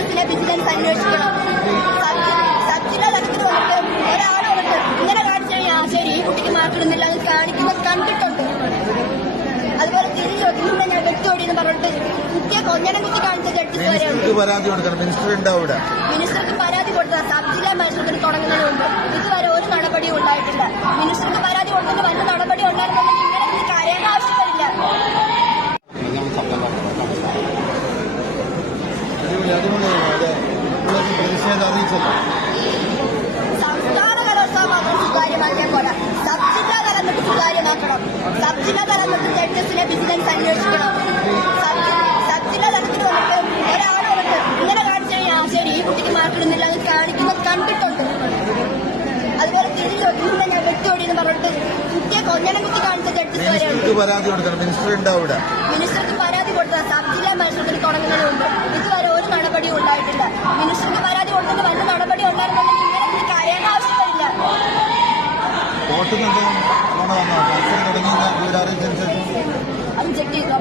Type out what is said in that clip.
ജഡ്ജസിനെ vigilance അന്വേഷിക്കണം. സബ്ജിന്റെ തലത്തിൽ വന്നിട്ട് ഒരാൾ വന്നിട്ട് ഇങ്ങനെ കാണിച്ചു കഴിഞ്ഞാൽ ശരി ഈ കുട്ടിക്ക് മാർക്കിടുന്നില്ല എന്ന് കാണിക്കുന്നത് കണ്ടിട്ടുണ്ട്. അതുപോലെ തിരിഞ്ഞു ഇന്ന് ഞാൻ വ്യക്തോടി എന്ന് പറഞ്ഞിട്ട് കുട്ടിയെ കൊഞ്ഞനം കുത്തി കാണിച്ച ജഡ്ജസ് വരെ പരാതി കൊടുക്കണം. മിനിസ്റ്റർക്ക് പരാതി കൊടുത്ത സബ്ജിലെ മത്സരത്തിന് തുടങ്ങുന്നതിന് മുമ്പ് ഇതുവരെ ഒരു നടപടിയും ഉണ്ടായിട്ടില്ല. മിനിസ്റ്റർക്ക് പരാതി കൊടുത്തിട്ട് വല്ല നടപടി ഉണ്ടായിരുന്നെങ്കിൽ ഇങ്ങനെ കുട്ടി കരയേണ്ട ആവശ്യമില്ല. സംസ്ഥാന കലോത്സവം മാത്രം സുതാര്യമാക്കിയ പോലെ സബ്ജില്ലാ തലം തൊട്ട് സുതാര്യമാക്കണം. സബ്ജില്ലാ തലം തൊട്ട് ജഡ്ജസിനെ വിജിലൻസ് അന്വേഷിക്കണം. സബ്ജില്ലാ തലത്തിൽ വന്നിട്ട് ഒരാൾ വന്നിട്ട് ഇങ്ങനെ കാണിച്ചു കഴിഞ്ഞാൽ ശരി ഈ കുട്ടിക്ക് മാർക്കിടുന്നില്ല എന്ന് കാണിക്കുന്നത് കണ്ടിട്ടുണ്ട്. അതുപോലെ തിരിഞ്ഞു ഇന്ന് ഞാൻ വ്യക്തോടി എന്ന് പറഞ്ഞിട്ട് കുട്ടിയെ കൊഞ്ഞനം കുത്തി കാണിച്ച ജഡ്ജസ് വരെ പരാതി കൊടുക്കണം. മിനിസ്റ്റർക്ക് പരാതി കൊടുത്ത സബ്ജില്ലാ മത്സരത്തിന് തുടങ്ങുന്നതിന് മുമ്പ് ഇതുവരെ ഒരു നടപടിയും ഉണ്ടായിട്ടില്ല. മിനിസ്റ്റർക്ക് പരാതി കൊടുത്തിട്ട് വല്ല നടപടി ഉണ്ടായിരുന്നെങ്കിൽ ഇങ്ങനെ കുട്ടി കരയേണ്ട ആവശ്യമില്ല. വോട്ട് തുടങ്ങിയ അത് ചെക്ക് ചെയ്തു.